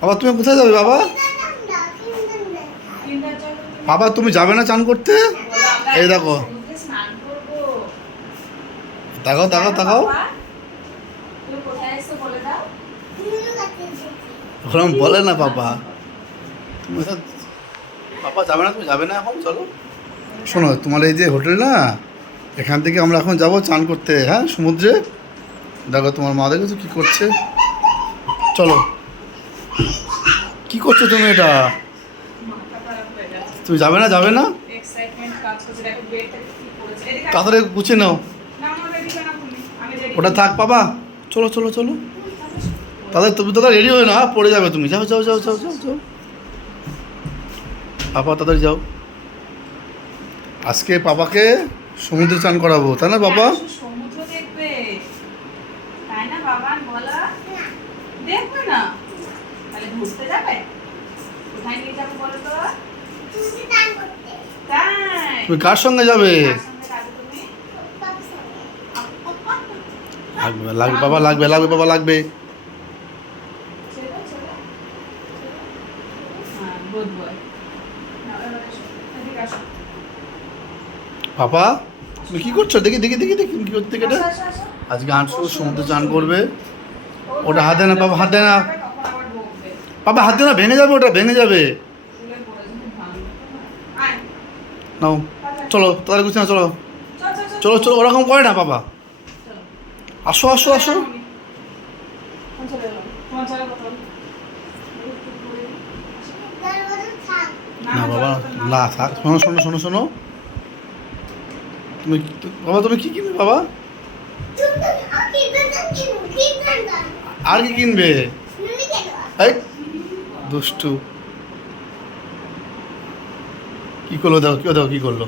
বাবা তুমি কোথায় যাবে বাবা? বাবা তুমি যাবে না চান করতে? এই দেখো, তাকাও তাকাও তাকাও। ওরকম বলে না বাবা। তুমি বাবা যাবে না, তুমি যাবে না এখন? চলো শোনো, তোমার এই যে হোটেল না, এখান থেকে আমরা এখন যাব চান করতে, হ্যাঁ, সমুদ্রে। দেখো তোমার মা দেখেছো কী করছে। চলো। কি করছো তুমি এটা? তুমি যাবে না, যাবে না? তাড়াতাড়ি গুছিয়ে নাও। ওটা থাক বাবা, চলো চলো চলো। তুমি দাদা রেডি হয়ে না, পড়ে যাবে তুমি। যাও যাও যাও যাও যাও যাও বাবা, তাড়াতাড়ি যাও। আজকে পাপাকে সমুদ্রে চান করাবো, তাই না বাবা? সমুদ্র দেখবে, তাই না বাবা? বলা দেখবে না, তাহলে ঘুরতে যাবে? কোথায় নিয়ে যাবো বলো তো? তাই তুমি কার সঙ্গে যাবে? লাগবে বাবা, লাগবে লাগবে বাবা, লাগবে। পাপা তুমি কি করছো? দেখি দেখি দেখি দেখি কি করতে কেটে। আজকে আনসু সমুদ্রে চান করবে। ওটা হাতে না বাবা, হাতে না বাবা, হাতে না, ভেঙে যাবে, ওটা ভেঙে যাবে। নাও চলো, তাহলে গুছিয়ে না, চলো চলো চলো। ওরকম করে না বাবা, আসো আসো আসো। না বাবা, না থাক। শোনো শোনো শোনো শোনো, তুমি বাবা, তুমি কি কিনবে বাবা? আর কি কিনবে? এই দুষ্টু কি করলো? দেখো কি করলো।